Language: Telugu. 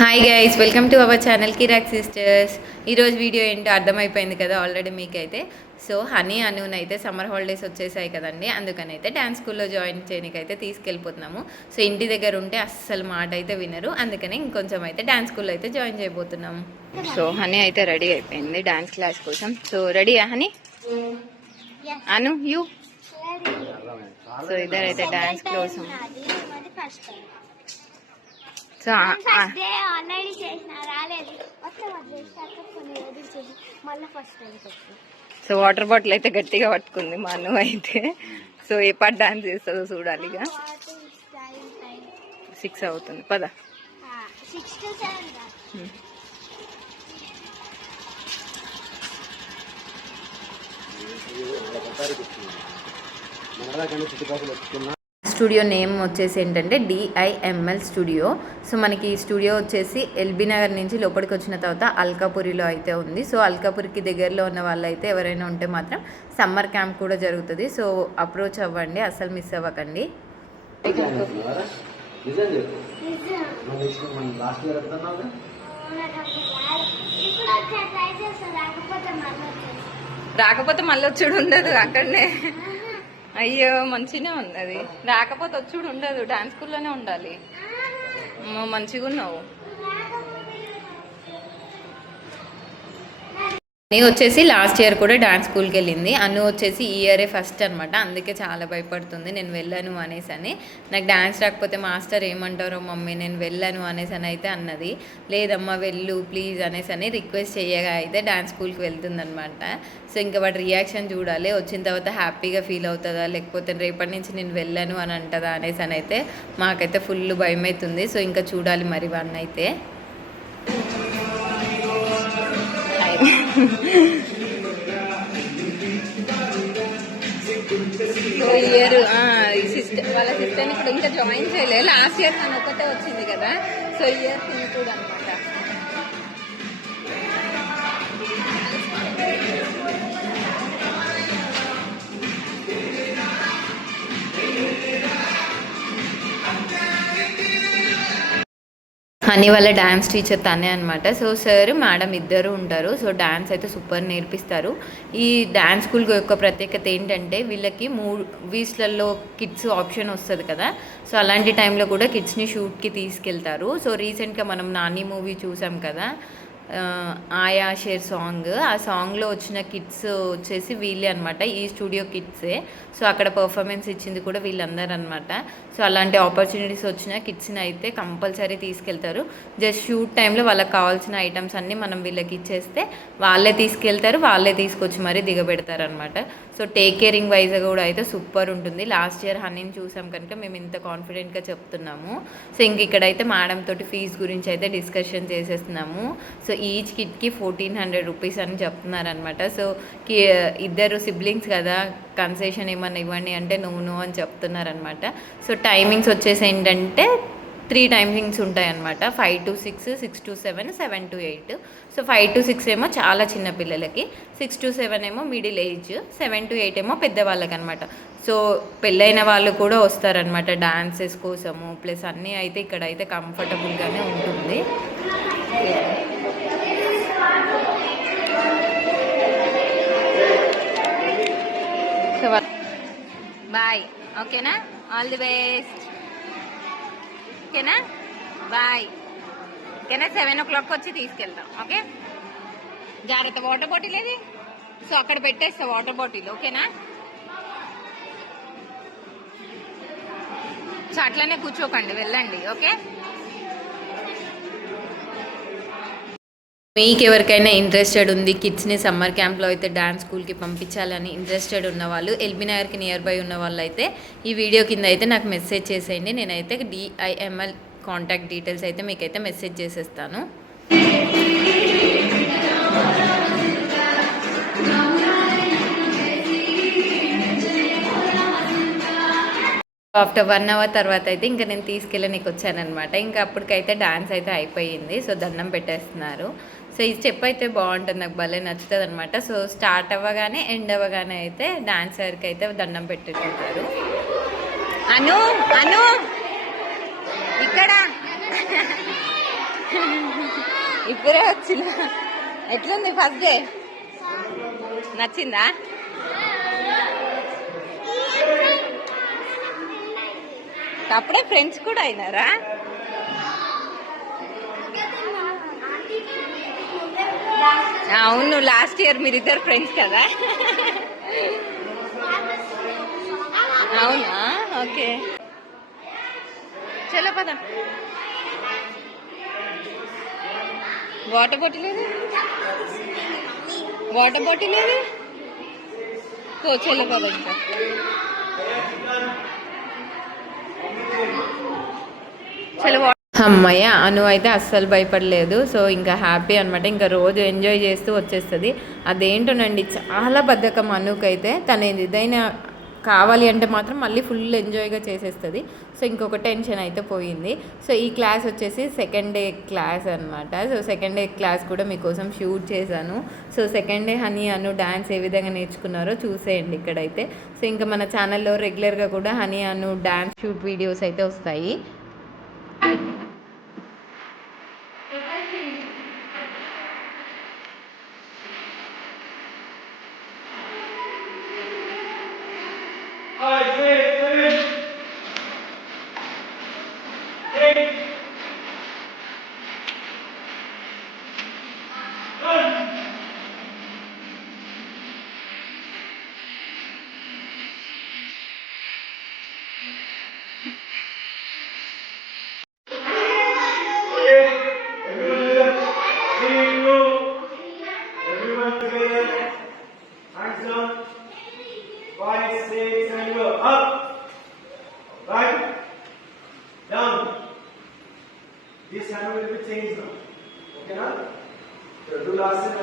Hi guys, welcome to our channel Kirak sisters. ఈరోజు వీడియో ఏంటో అర్థమైపోయింది కదా ఆల్రెడీ మీకైతే. సో హనీ అనునైతే సమ్మర్ హాలిడేస్ వచ్చేసాయి కదండి, అందుకని అయితే డ్యాన్స్ స్కూల్లో జాయిన్ చేయడానికైతే తీసుకెళ్ళిపోతున్నాము. సో ఇంటి దగ్గర ఉంటే అస్సలు మాట అయితే వినరు, అందుకని ఇంకొంచెం అయితే డ్యాన్స్ స్కూల్లో అయితే జాయిన్ చేయబోతున్నాము. సో హనీ అయితే రెడీ అయిపోయింది డ్యాన్స్ క్లాస్ కోసం. సో రెడీయా హనీ? అను యూ? సో ఇద్దరైతే డ్యాన్స్ కోసం. సో వాటర్ బాటిల్ అయితే గట్టిగా పట్టుకుంది మా అన్ను అయితే. సో ఏ పాట డాన్స్ చేస్తుందో చూడాలి. ఇక 6 అవుతుంది, పద. స్టూడియో నేమ్ వచ్చేసి ఏంటంటే DIML స్టూడియో. సో మనకి ఈ స్టూడియో వచ్చేసి ఎల్బీ నగర్ నుంచి లోపలికి వచ్చిన తర్వాత అల్కాపురిలో అయితే ఉంది. సో అల్కాపురికి దగ్గరలో ఉన్న వాళ్ళు అయితే ఎవరైనా ఉంటే మాత్రం సమ్మర్ క్యాంప్ కూడా జరుగుతుంది. సో అప్రోచ్ అవ్వండి, అస్సలు మిస్ అవ్వకండి. రాకపోతే మళ్ళీ వచ్చాడు ఉండదు అక్కడనే. అయ్యో మంచిగానే ఉంది, అది రాకపోతే వచ్చుడు ఉండదు, డాన్స్ స్కూల్లోనే ఉండాలి. మంచిగా ఉన్నావు. అను వచ్చేసి లాస్ట్ ఇయర్ కూడా డాన్స్ స్కూల్కి వెళ్ళింది. అను వచ్చేసి ఈ ఇయరే ఫస్ట్ అనమాట, అందుకే చాలా భయపడుతుంది నేను వెళ్ళను అనేసి అని. నాకు డాన్స్ రాకపోతే మాస్టర్ ఏమంటారో మమ్మీ నేను వెళ్ళను అనేసి అని అయితే అన్నది. లేదమ్మా వెళ్ళు ప్లీజ్ అనేసి అని రిక్వెస్ట్ చేయగా అయితే డాన్స్ స్కూల్కి వెళ్తుందనమాట. సో ఇంకా వాటి రియాక్షన్ చూడాలి, వచ్చిన తర్వాత హ్యాపీగా ఫీల్ అవుతుందా లేకపోతే రేపటి నుంచి నేను వెళ్ళను అని అంటుందా అనేసి అని అయితే మాకైతే ఫుల్ భయం అవుతుంది. సో ఇంకా చూడాలి మరి వన్ అయితే. ఇయర్ సిస్టర్ వాళ్ళ సిస్టర్ని కూడా ఇంకా జాయిన్ చేయలేదు. లాస్ట్ ఇయర్ తను ఒకటే వచ్చింది కదా, సో ఇయర్ తిని కూడా అనమాట. హనీ వాళ్ళ డ్యాన్స్ టీచర్ తనే అనమాట. సో సార్ మేడం ఇద్దరు ఉంటారు. సో డ్యాన్స్ అయితే సూపర్ నేర్పిస్తారు. ఈ డ్యాన్స్ స్కూల్ యొక్క ప్రత్యేకత ఏంటంటే వీళ్ళకి మూవీస్లలో కిడ్స్ ఆప్షన్ వస్తుంది కదా, సో అలాంటి టైంలో కూడా కిడ్స్ని షూట్కి తీసుకెళ్తారు. సో రీసెంట్గా మనం నాని మూవీ చూసాం కదా, ఆయా షేర్ సాంగ్, ఆ సాంగ్లో వచ్చిన కిడ్స్ వచ్చేసి వీళ్ళే అనమాట, ఈ స్టూడియో కిడ్సే. సో అక్కడ పర్ఫార్మెన్స్ ఇచ్చింది కూడా వీళ్ళందరూ అనమాట. సో అలాంటి ఆపర్చునిటీస్ వచ్చిన కిడ్స్ని అయితే కంపల్సరీ తీసుకెళ్తారు. జస్ట్ షూట్ టైంలో వాళ్ళకి కావాల్సిన ఐటమ్స్ అన్నీ మనం వీళ్ళకి ఇచ్చేస్తే వాళ్ళే తీసుకెళ్తారు, వాళ్ళే తీసుకొచ్చి మరీ దిగబెడతారు అనమాట. సో టేక్ కేరింగ్ వైజ్ కూడా అయితే సూపర్ ఉంటుంది. లాస్ట్ ఇయర్ హనీని చూసాం కనుక మేము ఇంత కాన్ఫిడెంట్గా చెప్తున్నాము. సో ఇంక ఇక్కడైతే మేడం తోటి ఫీజు గురించి అయితే డిస్కషన్ చేసేస్తున్నాము. సో ఈచ్ కిడ్కి 1400 రూపీస్ అని చెప్తున్నారనమాట. సో ఇద్దరు సిబ్లింగ్స్ కదా, కన్సెషన్ ఏమన్నా ఇవ్వండి అంటే నో అని చెప్తున్నారనమాట. సో టైమింగ్స్ వచ్చేసి ఏంటంటే 3 టైమింగ్స్ ఉంటాయన్నమాట, 5 to 6, 6 to 7, 7 to 8. So 5 to 6 ఏమో చాలా చిన్న పిల్లలకి, 6 to 7 ఏమో మిడిల్ ఏజ్, 7 to 8 ఏమో పెద్దవాళ్ళకి అనమాట. సో పెళ్ళైన వాళ్ళు కూడా వస్తారనమాట డాన్సెస్ కోసము. ప్లస్ అన్నీ అయితే ఇక్కడ అయితే కంఫర్టబుల్గానే ఉంటుంది. బాయ్, ఓకేనా? ఆల్ ది బెస్ట్, ఓకేనా? బాయ్, ఓకేనా? 7 o'clock వచ్చి తీసుకెళ్తాం, ఓకే? జాగ్రత్త, వాటర్ బాటిల్ ఏది? సో అక్కడ పెట్టేస్తా వాటర్ బాటిల్, ఓకేనా? సో అట్లనే కూర్చోకండి, వెళ్ళండి, ఓకే? మీకు ఎవరికైనా ఇంట్రెస్టెడ్ ఉంది కిడ్స్ని సమ్మర్ క్యాంప్లో అయితే డ్యాన్స్ స్కూల్కి పంపించాలని ఇంట్రెస్టెడ్ ఉన్న వాళ్ళు, ఎల్బీ నగర్కి నియర్ బై ఉన్న వాళ్ళు అయితే ఈ వీడియో కింద అయితే నాకు మెసేజ్ చేసేయండి. నేనైతే DIML కాంటాక్ట్ డీటెయిల్స్ అయితే మీకైతే మెసేజ్ చేసేస్తాను. ఆఫ్టర్ 1 hour తర్వాత అయితే ఇంకా నేను తీసుకెళ్ళడానికి వచ్చానమాట. ఇంకా అప్పటికైతే డాన్స్ అయితే అయిపోయింది. సో దండం పెట్టేస్తున్నారు. సో ఈ స్టెప్ అయితే బాగుంటుంది, నాకు భలే నచ్చుతుంది అనమాట. సో స్టార్ట్ అవ్వగానే ఎండ్ అవ్వగానే అయితే డాన్సర్కి అయితే దండం పెట్టుకుంటారు. అను అను ఇక్కడ ఇప్పుడే వచ్చిన. ఎట్లుంది ఫస్ట్ డే? నచ్చిందా? అప్పుడే ఫ్రెండ్స్ కూడా అయినారా? అవును, లాస్ట్ ఇయర్ మీరిద్దరు ఫ్రెండ్స్ కదా. అవునా, ఓకే. చలో పద. వాటర్ బాటిల్ ఏది? వాటర్ బాటిల్ ఏది? చలో పద. ఇంకా చలో. అమ్మయ్య, అను అయితే అస్సలు భయపడలేదు. సో ఇంకా హ్యాపీ అనమాట. ఇంకా రోజు ఎంజాయ్ చేస్తూ వచ్చేస్తుంది. అదేంటోనండి, చాలా బద్ధకం అనుకైతే. తను ఏదైనా కావాలి అంటే మాత్రం మళ్ళీ ఫుల్ ఎంజాయ్గా చేసేస్తుంది. సో ఇంకొక టెన్షన్ అయితే పోయింది. సో ఈ క్లాస్ వచ్చేసి సెకండ్ డే క్లాస్ అనమాట. సో సెకండ్ డే క్లాస్ కూడా మీకోసం షూట్ చేశాను. సో సెకండ్ డే హనీ అను డ్యాన్స్ ఏ విధంగా నేర్చుకున్నారో చూసేయండి ఇక్కడైతే. సో ఇంకా మన ఛానల్లో రెగ్యులర్గా కూడా హనీ అను డ్యాన్స్ షూట్ వీడియోస్ అయితే వస్తాయి. This hand will be changed now. Okay, now? So do last and